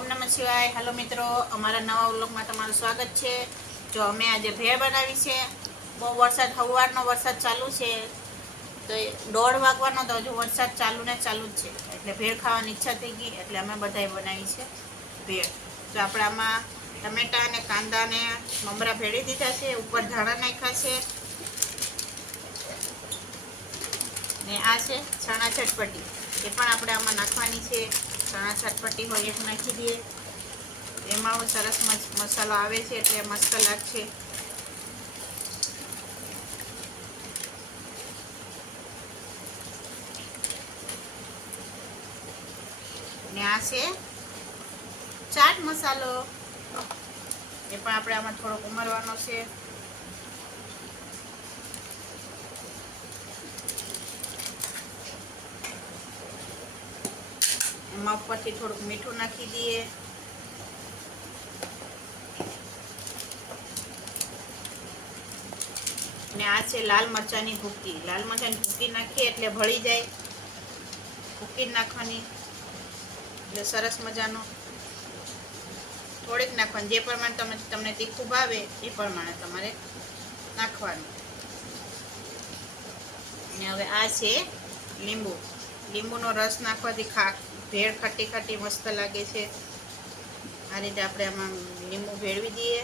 ઓમ નમઃ શિવાય। હેલો મિત્રો, અમારા નવા વ્લોગમાં તમારું સ્વાગત છે। જો અમે આજે ભેળ બનાવી છે। બહુ વરસાદ, સવારનો વરસાદ ચાલુ છે, તો 1:30 વાગવાનો તો હજુ વરસાદ ચાલુ ને ચાલુ જ છે, એટલે ભેળ ખાવાની ઈચ્છા થઈ ગઈ, એટલે અમે બધાએ બનાવી છે ભેળ। તો આપણે આમાં ટમેટા અને કાંદા ને મમરા ભેળી દીધા છે, ઉપર ધાણા નાખ્યા છે, ને આ છે ચણા ચટપટી, એ પણ આપણે આમાં નાખવાની છે। ચણા ચટપટી હોય એક નાખી દઈએ, એમાં સરસ મસાલો આવે છે, એટલે મસ્ત લાગશે। ને આ છે ચાટ મસાલો, એ પણ આપણે આમાં થોડોક ઉમેરવાનો છે। એમાં ઉપરથી થોડુંક મીઠું નાખી દઈએ, ને આ છે લાલ મરચાંની ભૂકી। લાલ મરચાંની ભૂકી નાખીએ એટલે ભળી જાય, ભૂકી નાખવાની એટલે સરસ મજાનો। થોડીક નાખવાની, જે પ્રમાણે તમને તીખું ભાવે એ પ્રમાણે તમારે નાખવાનું। ને હવે આ છે લીંબુ, લીંબુનો રસ નાખવાથી ભેળ ખાટી ખાટી મસ્ત લાગે છે। આ રીતે આપણે આમાં લીંબુ ભેળવી દઈએ।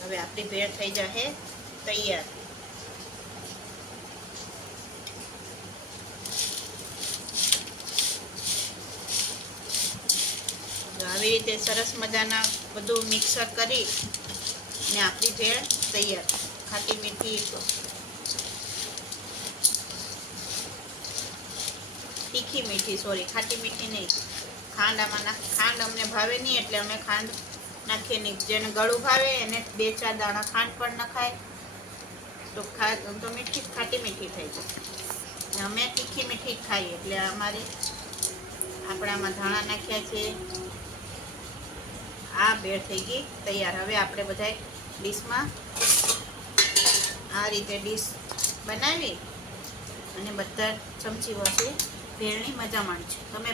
હવે આપણી ભેળ થઈ જશે તૈયાર। આવી રીતે સરસ મજાના બધું મિક્સર કરી ને આપણી ભેળ તૈયાર। ખાટી મીઠી, તીખી મીઠી, સોરી ખાટી મીઠી નહીં, ખાંડ આમાં ખાંડ અમને ભાવે નહીં, એટલે અમે ખાંડ નાખીએ નહીં। જેને ગળું ભાવે એને 2-4 દાણા ખાંડ પણ નખાય, તો મીઠી ખાટી મીઠી થઈ જાય। અમે તીખી મીઠી ખાઈએ, એટલે અમારી આપણે આમાં ધાણા નાખ્યા છે। આ ભેળ થઈ ગઈ તૈયાર। હવે આપણે બધા ડીશમાં આ રીતે ડીશ બનાવી અને બધા ચમચી વસે ભેળની મજા માણશે। તમે